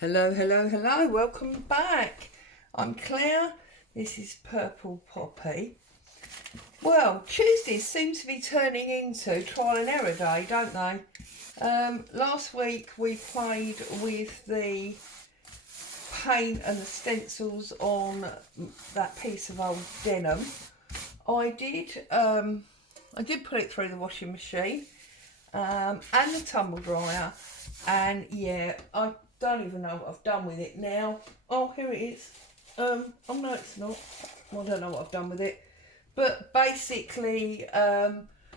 Hello, hello, hello, welcome back. I'm Claire, this is Purple Poppy. Well, Tuesdays seem to be turning into trial and error day, don't they? Last week we played with the paint and the stencils on that piece of old denim. I did put it through the washing machine and the tumble dryer, and yeah, I don't even know what I've done with it now. Oh, here it is. Oh no, it's not. I don't know what I've done with it. But basically,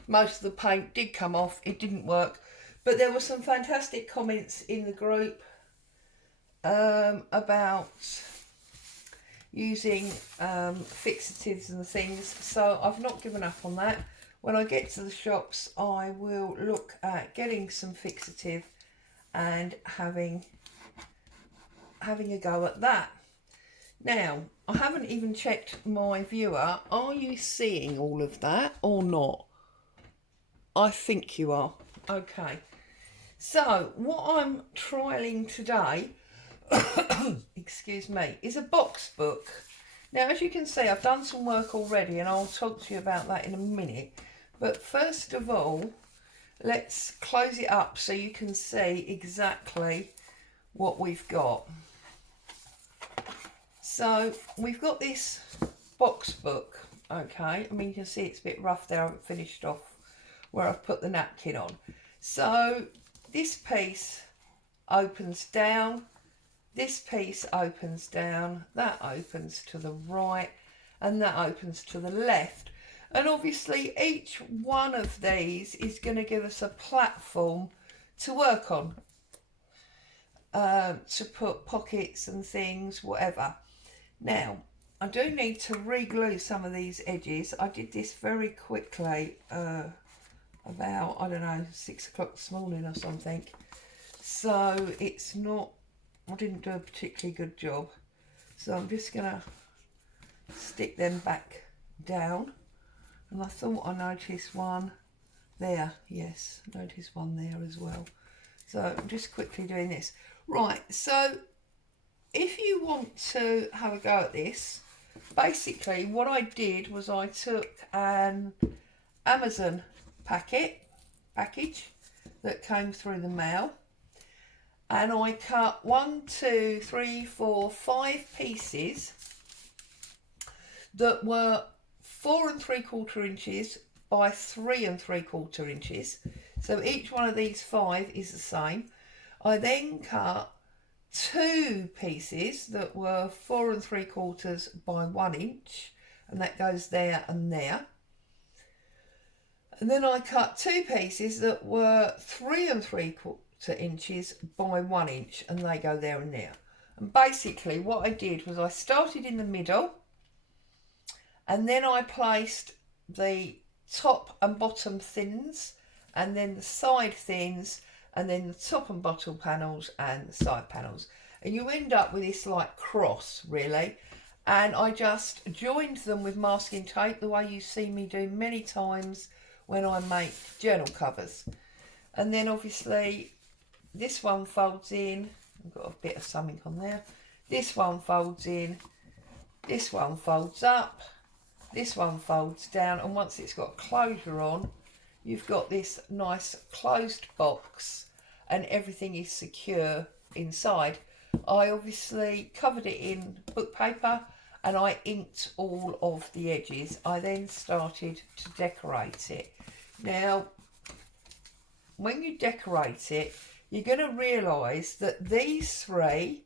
most of the paint did come off. It didn't work. But there were some fantastic comments in the group about using fixatives and things. So I've not given up on that. When I get to the shops, I will look at getting some fixative and having a go at that. Now, I haven't even checked my viewer. Are you seeing all of that or not? I think you are. Okay. So, what I'm trialling today, excuse me, is a box book. Now, as you can see, I've done some work already and I'll talk to you about that in a minute. But first of all, let's close it up so you can see exactly what we've got. So we've got this box book, okay. I mean, you can see it's a bit rough there. I haven't finished off where I've put the napkin on. So this piece opens down, this piece opens down, that opens to the right, and that opens to the left. And obviously each one of these is going to give us a platform to work on, to put pockets and things, whatever. Now, I do need to re-glue some of these edges. I did this very quickly, about, I don't know, 6 o'clock this morning or something. So it's not, I didn't do a particularly good job. So I'm just going to stick them back down. And I thought I noticed one there. Yes, noticed one there as well. So I'm just quickly doing this. Right, so if you want to have a go at this, basically what I did was I took an Amazon package that came through the mail, and I cut 1, 2, 3, 4, 5 pieces that were 4 3/4 inches by 3 3/4 inches. So each one of these 5 is the same. I then cut 2 pieces that were 4 3/4 by 1 inch, and that goes there and there. And then I cut 2 pieces that were 3 3/4 inches by 1 inch, and they go there and there. And basically what I did was I started in the middle, and then I placed the top and bottom thins, and then the side thins, and then the top and bottom panels and the side panels. And you end up with this like cross, really. And I just joined them with masking tape, the way you see me do many times when I make journal covers. And then obviously this one folds in. I've got a bit of something on there. This one folds in. This one folds up. This one folds down. And once it's got closure on, you've got this nice closed box and everything is secure inside. I obviously covered it in book paper and I inked all of the edges. I then started to decorate it. Now, when you decorate it, you're going to realise that these 3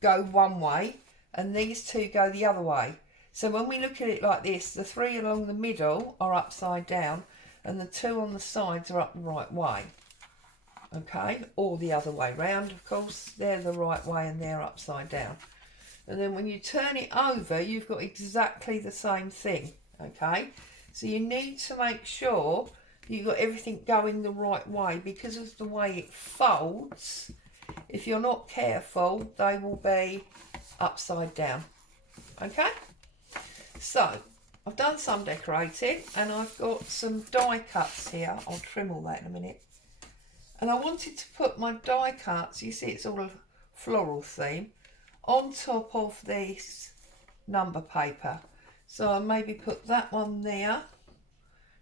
go one way and these 2 go the other way. So when we look at it like this, the 3 along the middle are upside down, and the 2 on the sides are up the right way. Okay, or the other way round, of course. They're the right way and they're upside down. And then when you turn it over, you've got exactly the same thing. Okay, so you need to make sure you've got everything going the right way, because of the way it folds. If you're not careful, they will be upside down. Okay, so I've done some decorating and I've got some die cuts here. I'll trim all that in a minute. And I wanted to put my die cuts, you see it's all floral theme on top of this number paper. So I maybe put that one there.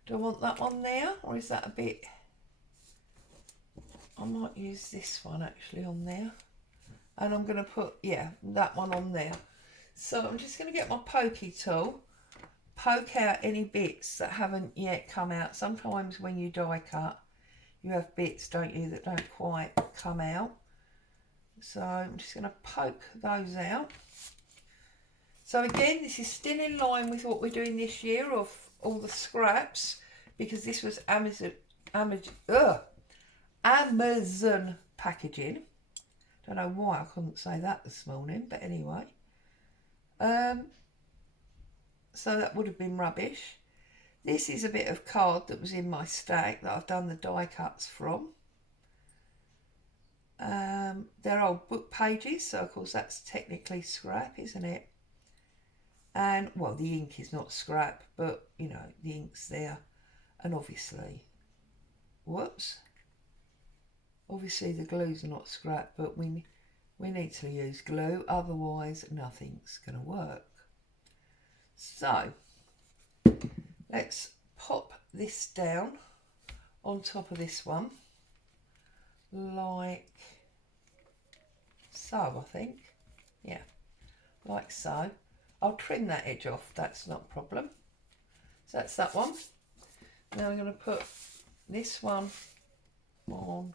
Do I want that one there, or is that a bit... I might use this one actually on there. And I'm going to put, yeah, that one on there. So I'm just going to get my pokey tool, poke out any bits that haven't yet come out. Sometimes when you die cut, you have bits, don't you, that don't quite come out. So I'm just going to poke those out. So again, this is still in line with what we're doing this year of all the scraps, because this was Amazon packaging. Don't know why I couldn't say that this morning, but anyway. So that would have been rubbish. This is a bit of card that was in my stack that I've done the die cuts from. They're old book pages, so of course that's technically scrap, isn't it? And, well, the ink is not scrap, but, you know, the ink's there. And obviously, obviously the glue's not scrap, but we need to use glue, otherwise nothing's going to work. So, let's pop this down on top of this one, like so, I think. Yeah, like so. I'll trim that edge off, that's not a problem. So that's that one. Now I'm going to put this one on,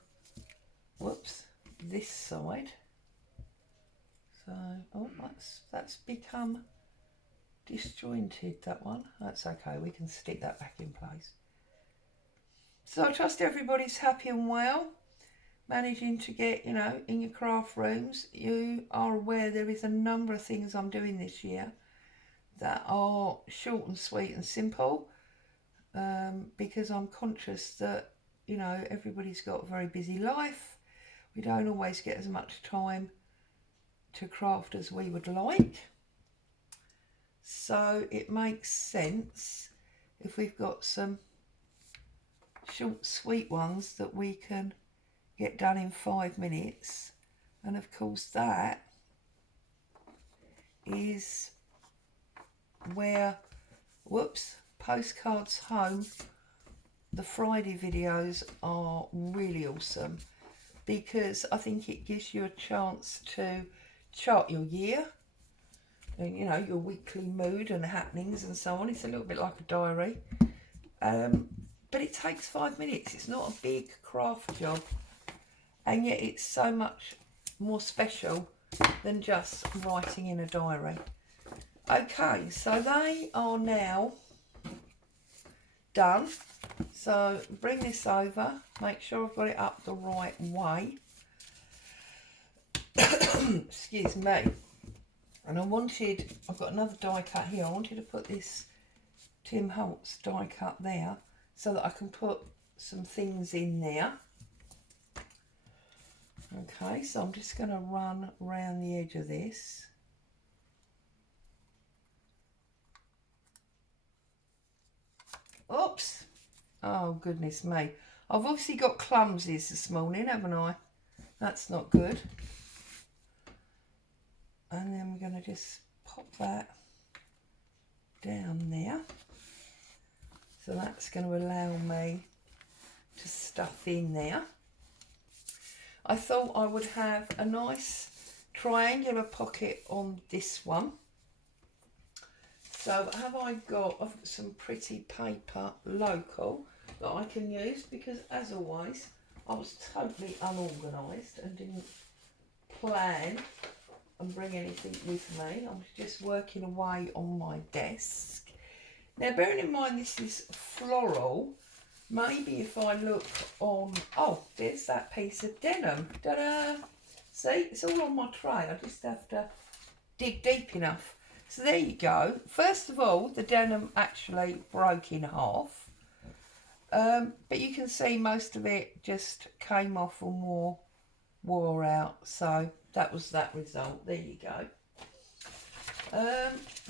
this side. So, oh, that's become disjointed, that one. That's okay, we can stick that back in place. So I trust everybody's happy and well, managing to get, you know, in your craft rooms. You are aware there is a number of things I'm doing this year that are short and sweet and simple, because I'm conscious that, you know, everybody's got a very busy life. We don't always get as much time to craft as we would like. So it makes sense if we've got some short, sweet ones that we can get done in 5 minutes. And of course that is where, Postcards Home, the Friday videos are really awesome, because I think it gives you a chance to chart your year, and, you know, your weekly mood and happenings and so on. It's a little bit like a diary, but it takes 5 minutes. It's not a big craft job, and yet it's so much more special than just writing in a diary. Okay, so they are now done. So bring this over, make sure I've got it up the right way. Excuse me. And I've got another die cut here. I wanted to put this Tim Holtz die cut there so that I can put some things in there. Okay, so I'm just going to run around the edge of this. Oops. Oh, goodness me. I've obviously got clumsies this morning, haven't I? That's not good. And then we're going to just pop that down there. So that's going to allow me to stuff in there. I thought I would have a nice triangular pocket on this one. So I've got some pretty paper local that I can use, because as always I was totally unorganised and didn't plan and bring anything with me. I was just working away on my desk. Now, bearing in mind this is floral, maybe if I look on, oh, there's that piece of denim. Ta-da! See, it's all on my tray. I just have to dig deep enough. So there you go. First of all, the denim actually broke in half. But you can see most of it just came off and wore out. So that was that result. There you go.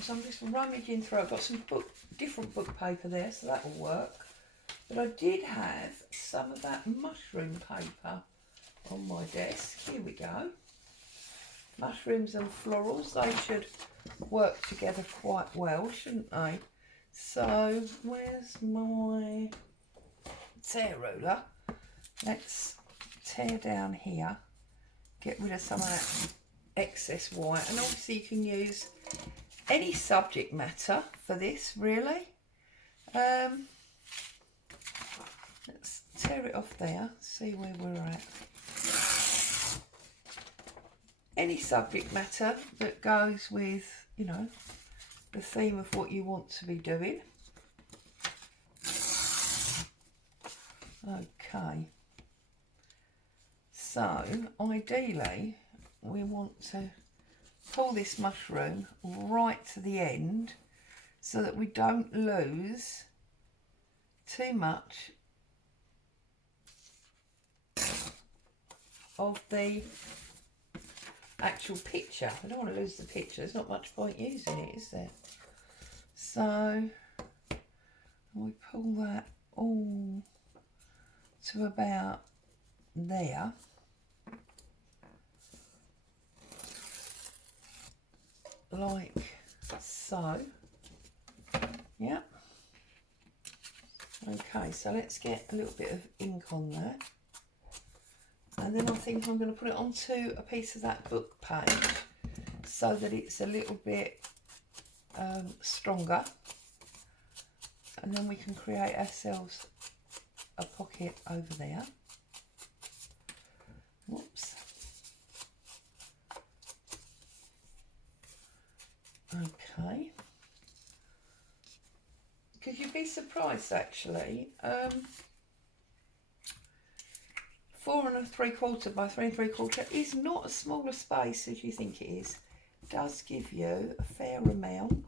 So I'm just rummaging through. I've got some different book paper there, so that will work. But I did have some of that mushroom paper on my desk. Here we go. mushrooms and florals, they should work together quite well, shouldn't they? So where's my tear ruler? Let's tear down here, get rid of some of that excess white, and obviously you can use any subject matter for this, really. Let's tear it off there, see where we're at. Any subject matter that goes with, you know, the theme of what you want to be doing. Okay. So, ideally, we want to pull this mushroom right to the end so that we don't lose too much of the actual picture. I don't want to lose the picture. There's not much point using it, is there? So we pull that all to about there. Like so. Yeah. Okay, so let's get a little bit of ink on there. And then I think I'm going to put it onto a piece of that book page so that it's a little bit stronger. And then we can create ourselves a pocket over there. Whoops. Okay. Because you'd be surprised actually. 4 3/4 by 3 3/4 is not as small a space as you think it is. It does give you a fair amount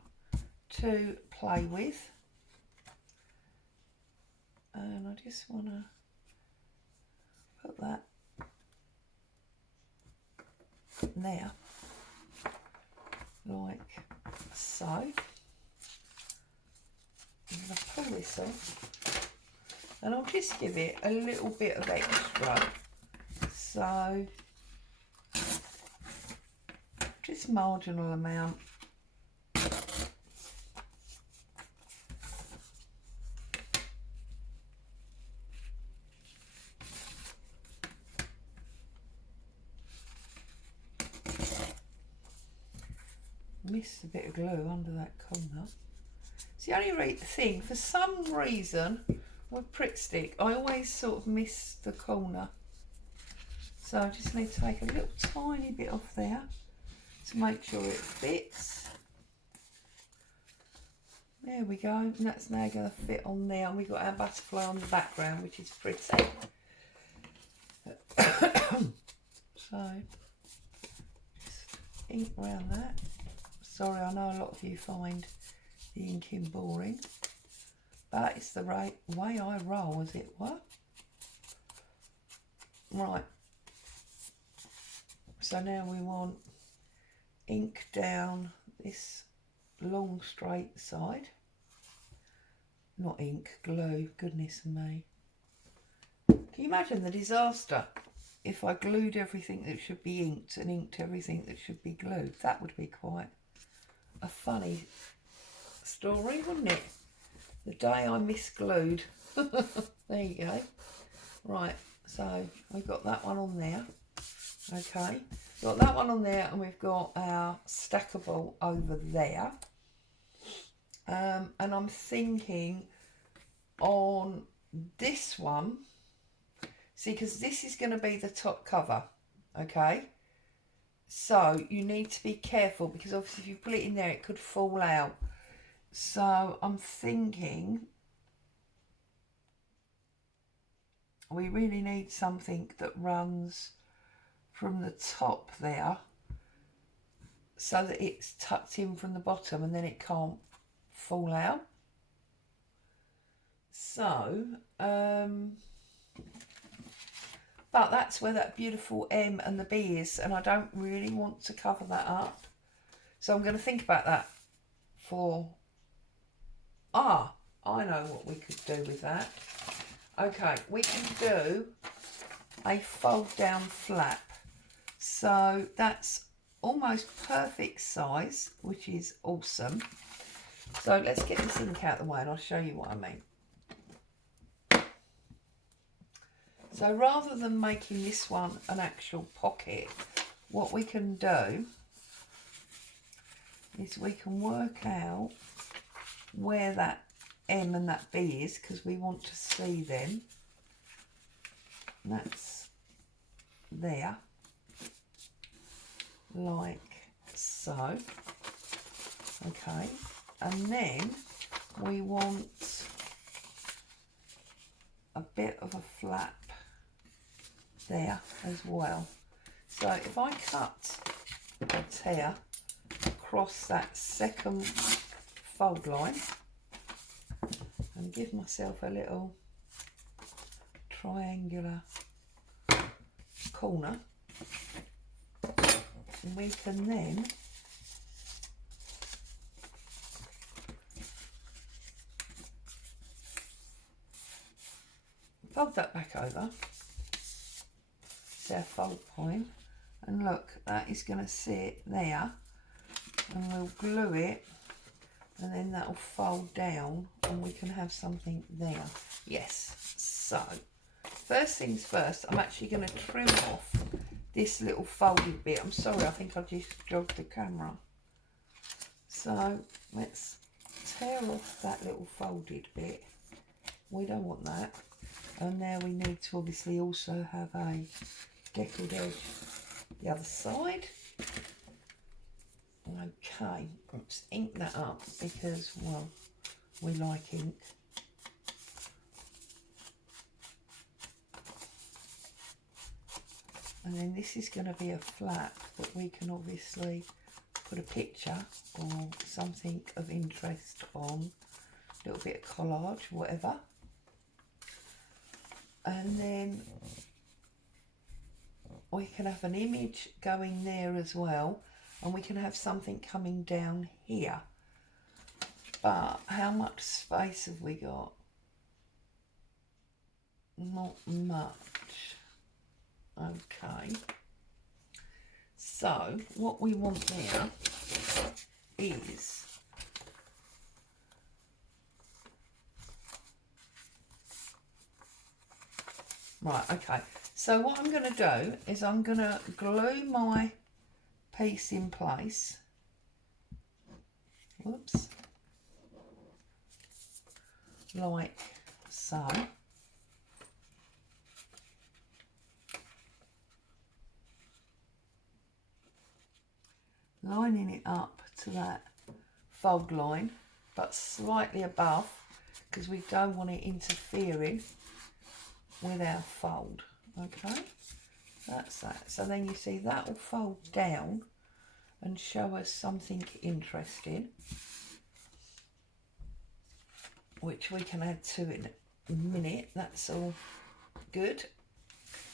to play with. And I just want to put that there, like so. I'm going to pull this off, and I'll just give it a little bit of extra. So, just marginal amount. Missed a bit of glue under that corner. It's the only thing, for some reason, with Prick Stick, I always sort of miss the corner. So I just need to take a little tiny bit off there to make sure it fits. There we go, and that's now going to fit on there. And we've got our butterfly on the background, which is pretty. So, just ink around that. Sorry, I know a lot of you find the inking boring, but it's the way I roll, as it were. Right, so now we want ink down this long straight side. Not ink, glue, goodness me. Can you imagine the disaster if I glued everything that should be inked and inked everything that should be glued? That would be quite a funny story, wouldn't it? The day I misglued. There you go. Right, so we've got that one on there. Okay, got that one on there, and we've got our stackable over there. And I'm thinking on this one, see, because this is going to be the top cover, okay? So you need to be careful, because obviously if you put it in there, it could fall out. So I'm thinking we really need something that runs from the top there so that it's tucked in from the bottom and then it can't fall out. So, but that's where that beautiful M and the B is, and I don't really want to cover that up. So I'm going to think about that for... I know what we could do with that. Okay, we can do a fold down flap. So that's almost perfect size, which is awesome. So let's get this ink out of the way and I'll show you what I mean. So rather than making this one an actual pocket, what we can do is we can work out where that M and that B is, because we want to see them. And that's there, like so. Okay, and then we want a bit of a flap there as well. So if I cut a tear across that second fold line and give myself a little triangular corner, and we can then fold that back over to our fold point, and look, that is going to sit there, and we'll glue it, and then that will fold down and we can have something there. Yes, so first things first, I'm actually going to trim off this little folded bit. I'm sorry, I think I just jogged the camera. So let's tear off that little folded bit. We don't want that. And now we need to obviously also have a deckled edge the other side. Okay, let's ink that up because, well, we like ink. And then this is going to be a flap that we can obviously put a picture or something of interest on, a little bit of collage, whatever. And then we can have an image going there as well, and we can have something coming down here. But how much space have we got? Not much. Okay. So what we want there is right, okay. So what I'm going to do is I'm going to glue my piece in place. Whoops. Like so. Lining it up to that fold line, but slightly above, because we don't want it interfering with our fold. Okay, that's that. So then you see that will fold down and show us something interesting, which we can add to in a minute. That's all good.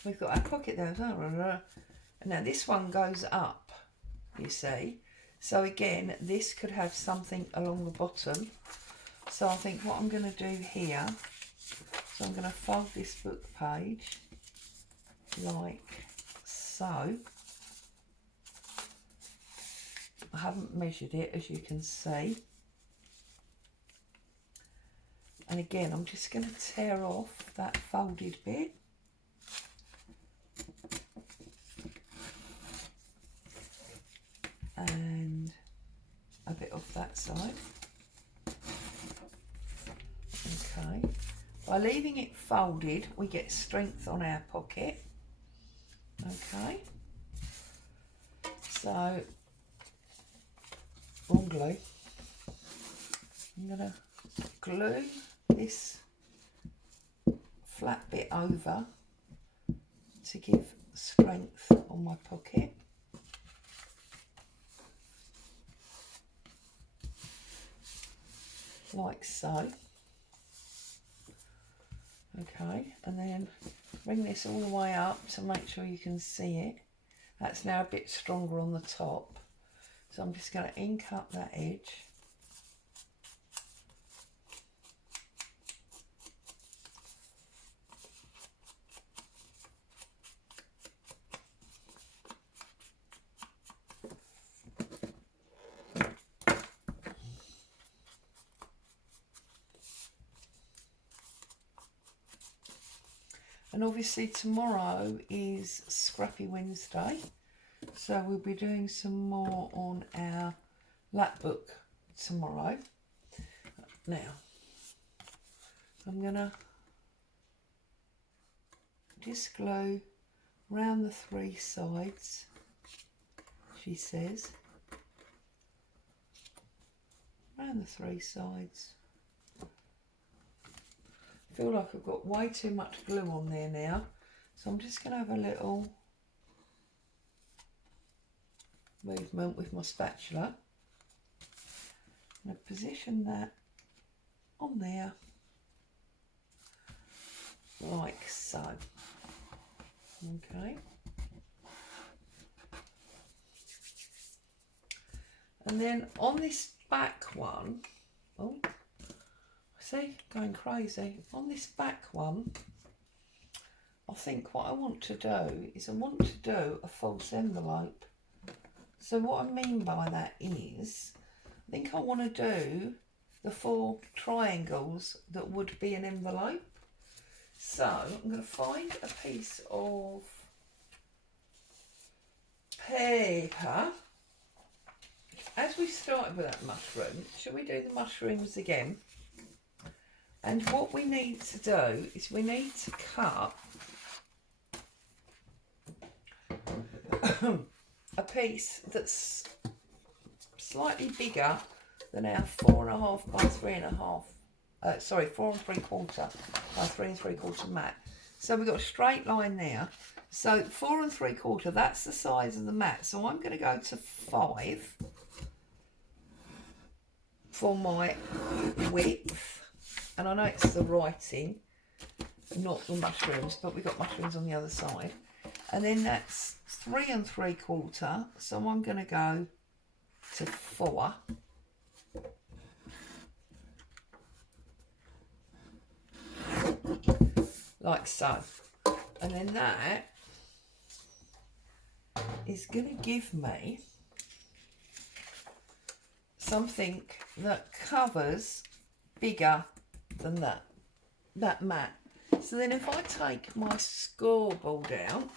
We've got our pocket there. And now this one goes up, you see. So again, this could have something along the bottom. So I think what I'm going to do here, so I'm going to fold this book page like so. I haven't measured it, as you can see. And again, I'm just going to tear off that folded bit. And a bit off that side. Okay. By leaving it folded, we get strength on our pocket. Okay. So, wrong glue. I'm going to glue this flat bit over to give strength on my pocket. Like so. Okay, and then bring this all the way up to make sure you can see it. That's now a bit stronger on the top. So I'm just going to ink up that edge. And obviously tomorrow is Scrappy Wednesday, so we'll be doing some more on our lap book tomorrow. Now, I'm going to just glue round the 3 sides, she says. Round the 3 sides. I feel like I've got way too much glue on there now, so I'm just going to have a little movement with my spatula. I'm going to position that on there like so. Okay. And then on this back one, oh, see, going crazy. On this back one, I think what I want to do is I want to do a false envelope. So what I mean by that is, I think I want to do the 4 triangles that would be an envelope. So I'm going to find a piece of paper. As we started with that mushroom, shall we do the mushrooms again? And what we need to do is we need to cut a piece that's slightly bigger than our 4.5 by 3.5. Sorry, 4 3/4 by 3 3/4 mat. So we've got a straight line there. So 4 3/4, that's the size of the mat. So I'm going to go to 5 for my width. And I know it's the writing, not the mushrooms, but we've got mushrooms on the other side. And then that's 3 3/4. So I'm going to go to 4. Like so. And then that is going to give me something that covers bigger than that mat. So then if I take my scoreboard out,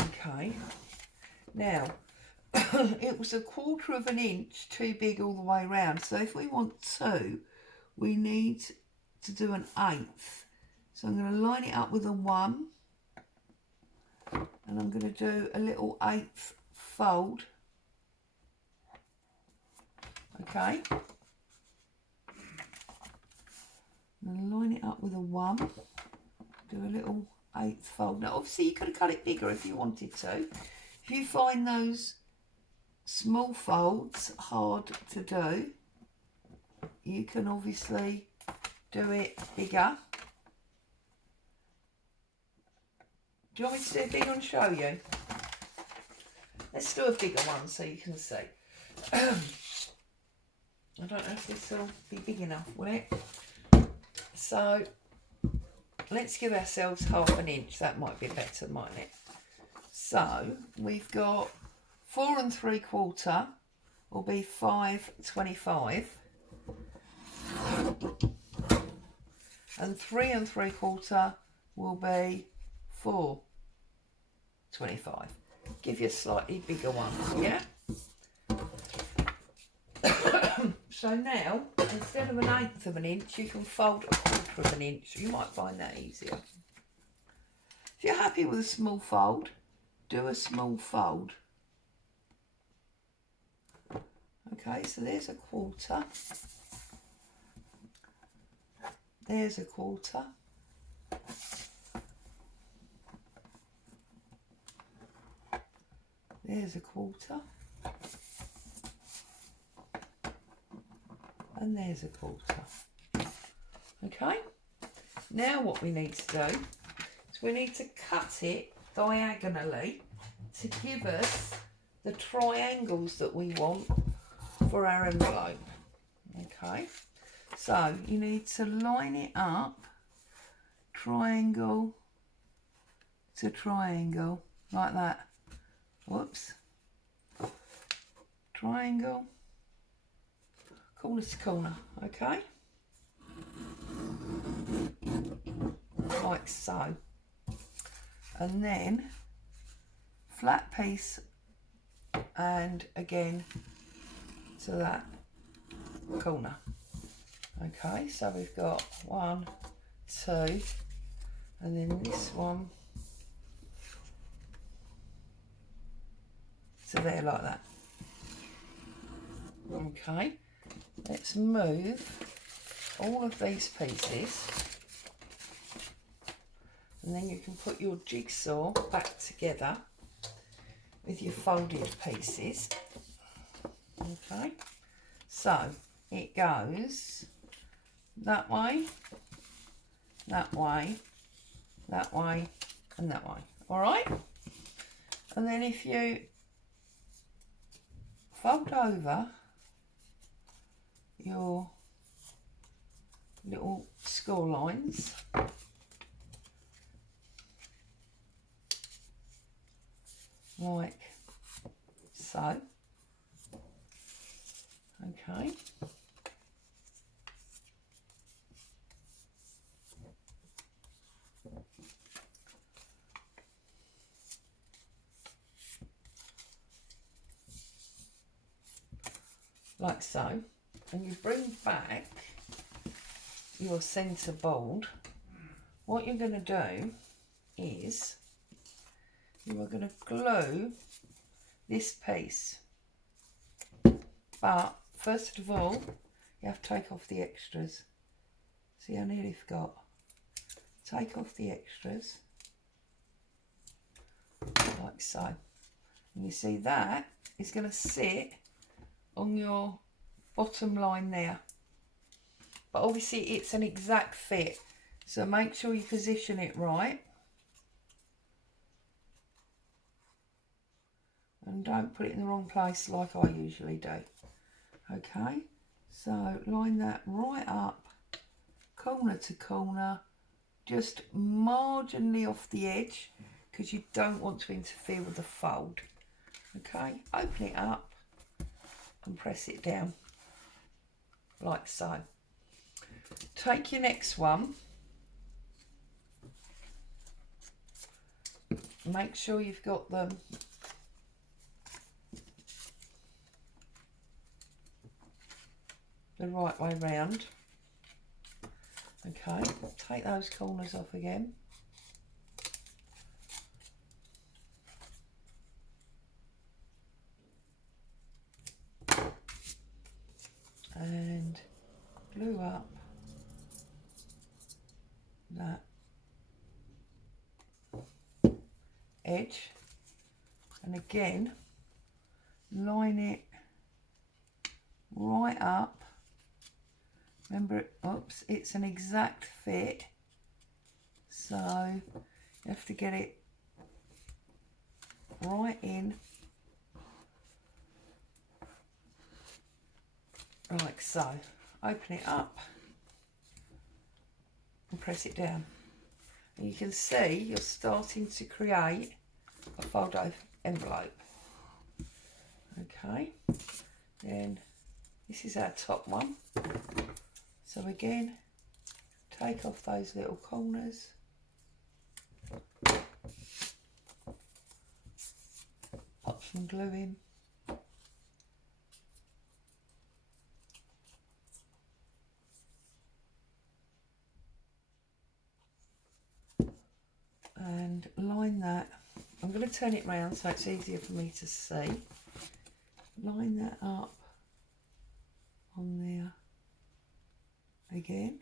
okay, now it was 1/4 of an inch too big all the way around. So if we want 2, we need to do an 1/8. So I'm going to line it up with a 1, and I'm going to do a little 1/8 fold. Okay. And line it up with a 1. Do a little 1/8 fold. Now obviously you could have cut it bigger if you wanted to. If you find those small folds hard to do, you can obviously do it bigger. Do you want me to do a bigger and show you? Let's do a bigger one so you can see. I don't know if this will be big enough, will it? So let's give ourselves 1/2 inch. That might be better, mightn't it? So we've got 4 3/4 will be 5.25, and 3 3/4 will be 4.25. Give you a slightly bigger one, yeah? So now, instead of 1/8 of an inch, you can fold 1/4 of an inch. You might find that easier. If you're happy with a small fold, do a small fold. Okay, so there's 1/4. There's 1/4. There's 1/4. And there's 1/4. Okay, now what we need to do is we need to cut it diagonally to give us the triangles that we want for our envelope. Okay, so you need to line it up triangle to triangle like that. Whoops. Triangle, corner to corner, okay? like so, and then flat piece, and again to that corner. Okay, so we've got 1, 2, and then this one to there like that. Okay, let's move all of these pieces, and then you can put your jigsaw back together with your folded pieces. Okay, so it goes that way, that way, that way, and that way. All right, and then if you fold over your little score lines, like so. Okay, like so, and you bring back your centre board. What you're going to do is you are going to glue this piece, but first of all you have to take off the extras. See, I nearly forgot. Take off the extras like so, and you see that is going to sit on your bottom line there, but obviously it's an exact fit, so make sure you position it right and don't put it in the wrong place like I usually do. Okay, so line that right up, corner to corner, just marginally off the edge because you don't want to interfere with the fold. Okay, open it up and press it down like so. Take your next one, make sure you've got them the right way round. Okay, take those corners off again. And glue up that edge, and again line it right up. Remember, oops, it's an exact fit, so you have to get it right in like so. Open it up and press it down, and you can see you're starting to create a fold over envelope. Okay, then this is our top one, so again take off those little corners, pop some glue in, and line that. I'm going to turn it round so it's easier for me to see. Line that up on there again.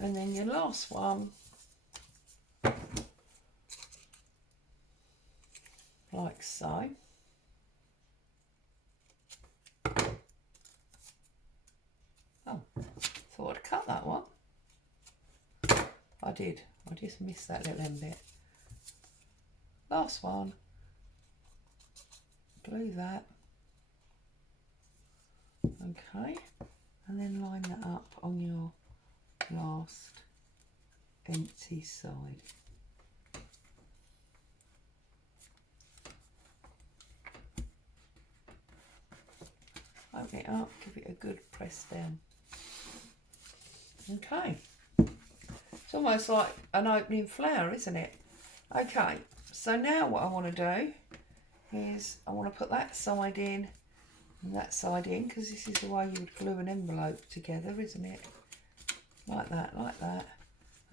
And then your last one, like so. Oh, thought I'd cut that one. I did. I just missed that little end bit. Last one. Glue that Okay, and then line that up on your last empty side. Open it up, give it a good press down. Okay, it's almost like an opening flower, isn't it? Okay, so now what I want to do is I want to put that side in and that side in, because this is the way you would glue an envelope together, isn't it? Like that,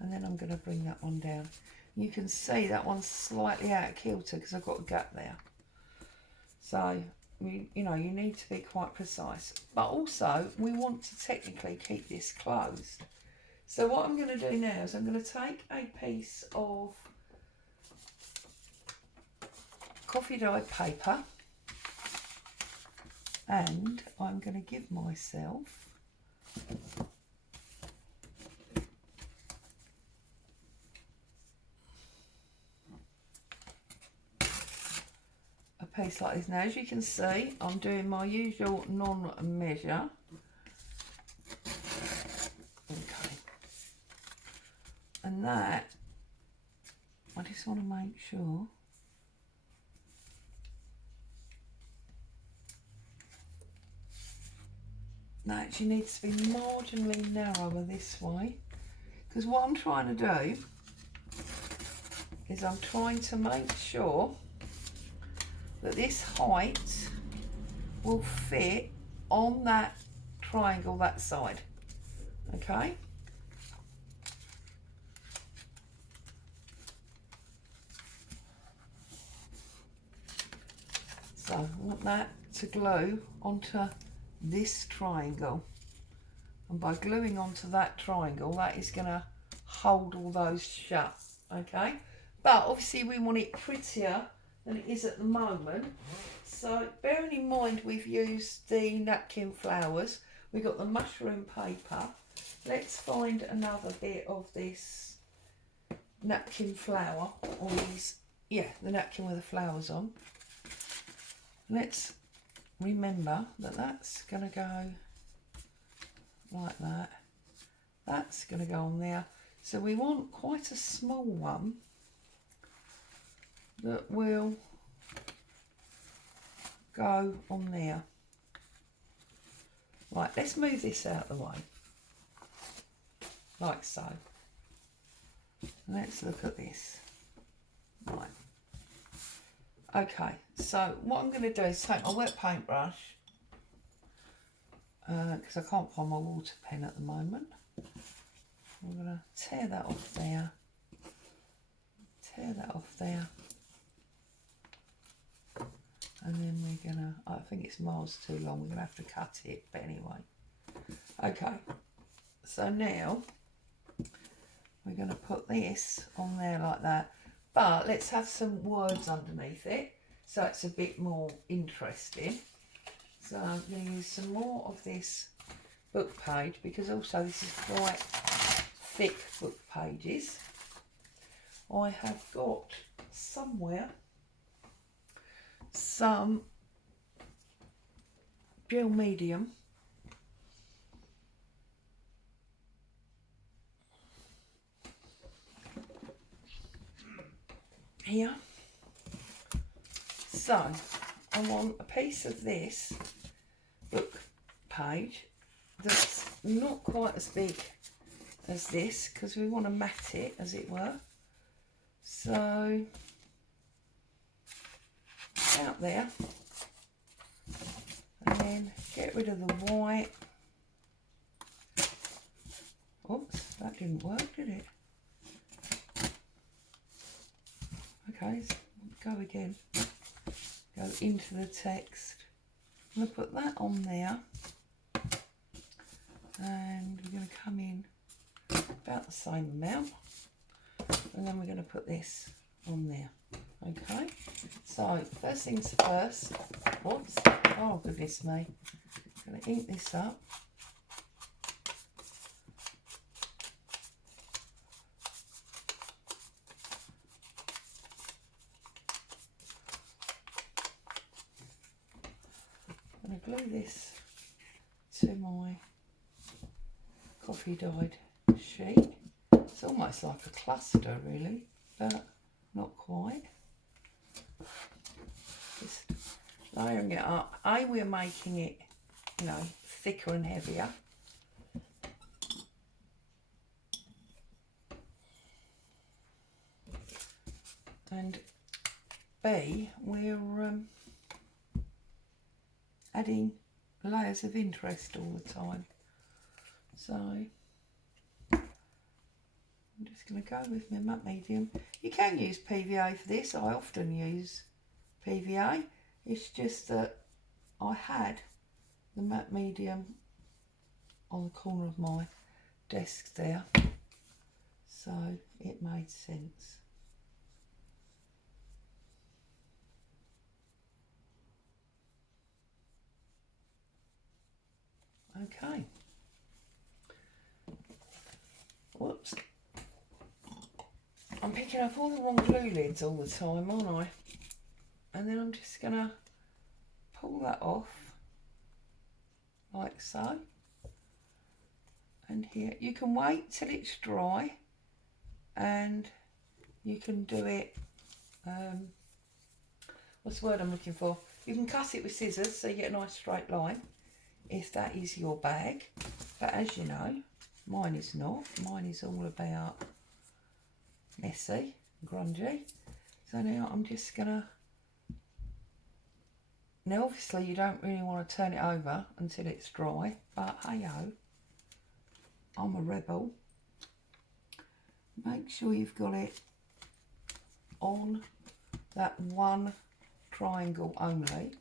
and then I'm going to bring that one down. You can see that one's slightly out of kilter because I've got a gap there. So, you know, you need to be quite precise. But also, we want to technically keep this closed. So what I'm going to do now is I'm going to take a piece of coffee dyed paper and I'm going to give myself a piece like this. Now, as you can see, I'm doing my usual non-measure. Okay. And that, I just want to make sure that actually needs to be marginally narrower this way, because what I'm trying to do is I'm trying to make sure that this height will fit on that triangle that side. Okay, so I want that to glue onto this triangle, and by gluing onto that triangle, that is going to hold all those shut. Okay, but obviously we want it prettier than it is at the moment, so bearing in mind we've used the napkin flowers, we've got the mushroom paper. Let's find another bit of this napkin flower, or these, yeah, the napkin with the flowers on. Let's remember that that's going to go like that. That's going to go on there. So we want quite a small one that will go on there. Right, let's move this out of the way, like so. Let's look at this. Right. Okay, so what I'm going to do is take my wet paintbrush, because I can't find my water pen at the moment. I'm going to tear that off there, tear that off there, and then we're going to, I think it's miles too long, we're going to have to cut it, but anyway. Okay, so now we're going to put this on there like that. But let's have some words underneath it, so it's a bit more interesting. So I'm going to use some more of this book page, because also this is quite thick book pages. I have got somewhere some gel medium. Here. So I want a piece of this book page that's not quite as big as this, because we want to mat it, as it were. So out there, and then get rid of the white. Oops, that didn't work, did it? Okay, so go again, go into the text. I'm going to put that on there, and we're going to come in about the same amount, and then we're going to put this on there. Okay, so first things first. Whoops, oh goodness me, I'm going to ink this up. I'm going to glue this coffee dyed sheet. It's almost like a cluster really, but not quite. Just layering it up. We're making it, you know, thicker and heavier. And B, we're adding layers of interest all the time. So I'm just going to go with my matte medium. You can use PVA for this. I often use PVA. It's just that I had the matte medium on the corner of my desk there, so it made sense. Okay. Whoops. I'm picking up all the wrong glue lids all the time, aren't I? And then I'm just going to pull that off like so. And here, you can wait till it's dry and you can do it, what's the word I'm looking for? You can cut it with scissors so you get a nice straight line if that is your bag. But as you know, mine is not. Mine is all about messy, grungy. So now I'm just gonna, now obviously you don't really want to turn it over until it's dry, but hey ho, I'm a rebel. Make sure you've got it on that one triangle only.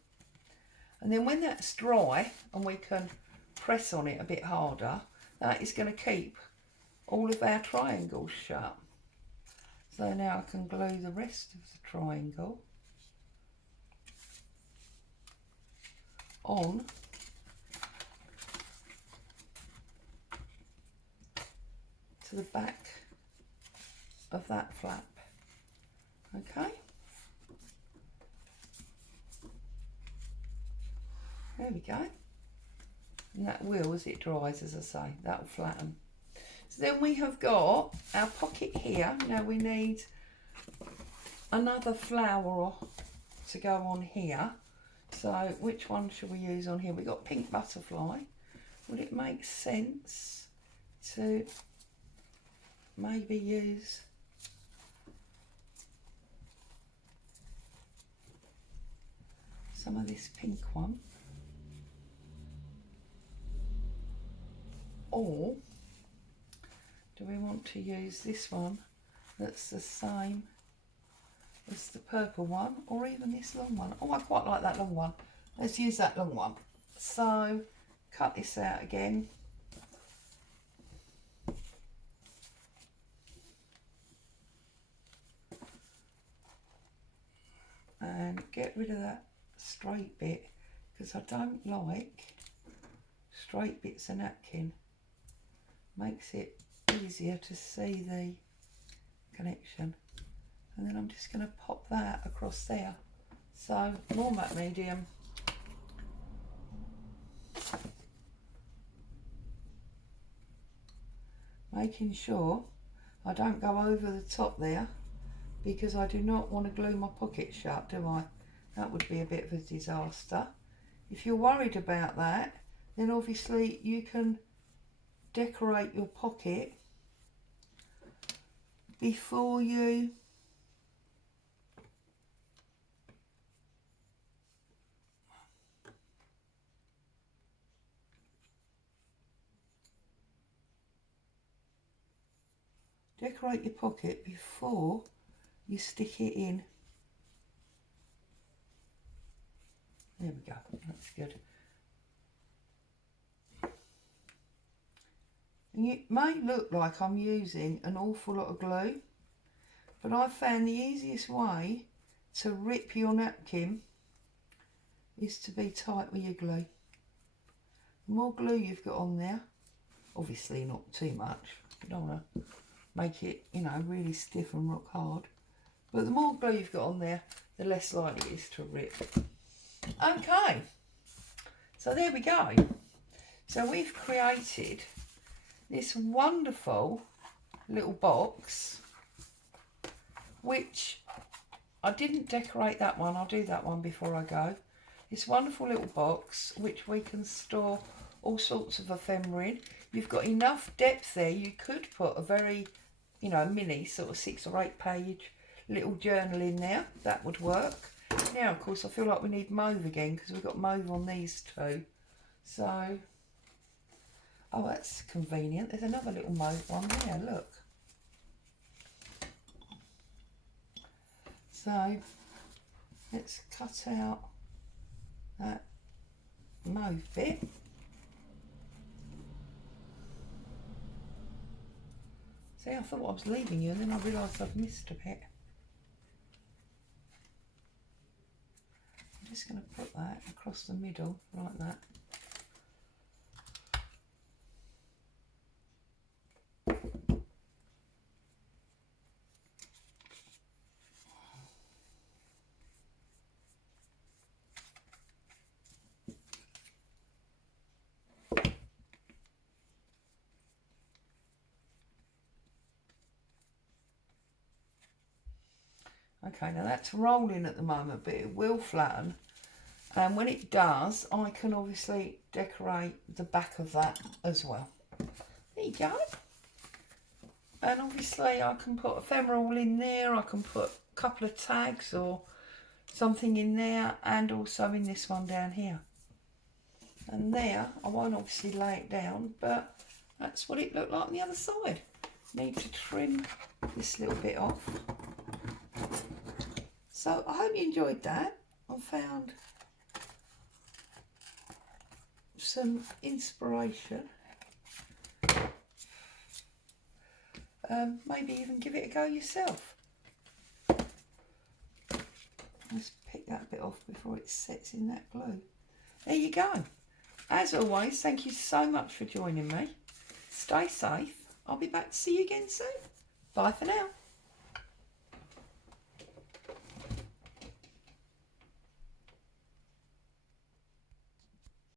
And then when that's dry and we can press on it a bit harder, that is going to keep all of our triangles shut. So now I can glue the rest of the triangle on to the back of that flap. Okay, there we go. And that will, as it dries, as I say, that will flatten. So then we have got our pocket here. Now we need another flower to go on here. So which one should we use on here? We've got pink butterfly. Would it make sense to maybe use some of this pink one? Or do we want to use this one that's the same as the purple one, or even this long one? Oh, I quite like that long one. Let's use that long one. So cut this out again. And get rid of that straight bit, because I don't like straight bits of napkin. Makes it easier to see the connection. And then I'm just going to pop that across there. So more matte medium. Making sure I don't go over the top there, because I do not want to glue my pocket shut, do I? That would be a bit of a disaster. If you're worried about that, then obviously you can decorate your pocket before you stick it in. There we go, that's good. And it may look like I'm using an awful lot of glue, but I found the easiest way to rip your napkin is to be tight with your glue. The more glue you've got on there, obviously not too much, you don't want to make it, you know, really stiff and rock hard, but the more glue you've got on there, the less likely it is to rip. Okay, so there we go. So we've created this wonderful little box, which I didn't decorate that one. I'll do that one before I go. This wonderful little box which we can store all sorts of ephemera in. You've got enough depth there. You could put a very, you know, mini sort of 6 or 8 page little journal in there. That would work. Now, of course, I feel like we need mauve again because we've got mauve on these two. So, oh, that's convenient. There's another little mauve one there, look. So, let's cut out that mauve bit. See, I thought I was leaving you and then I realised I've missed a bit. I'm just going to put that across the middle like that. Okay, now that's rolling at the moment, but it will flatten. And when it does, I can obviously decorate the back of that as well. There you go. And obviously I can put ephemeral in there. I can put a couple of tags or something in there, and also in this one down here. And there, I won't obviously lay it down, but that's what it looked like on the other side. Need to trim this little bit off. So I hope you enjoyed that. I found some inspiration. Maybe even give it a go yourself. Let's pick that bit off before it sets in that glue. There you go. As always, thank you so much for joining me. Stay safe. I'll be back to see you again soon. Bye for now.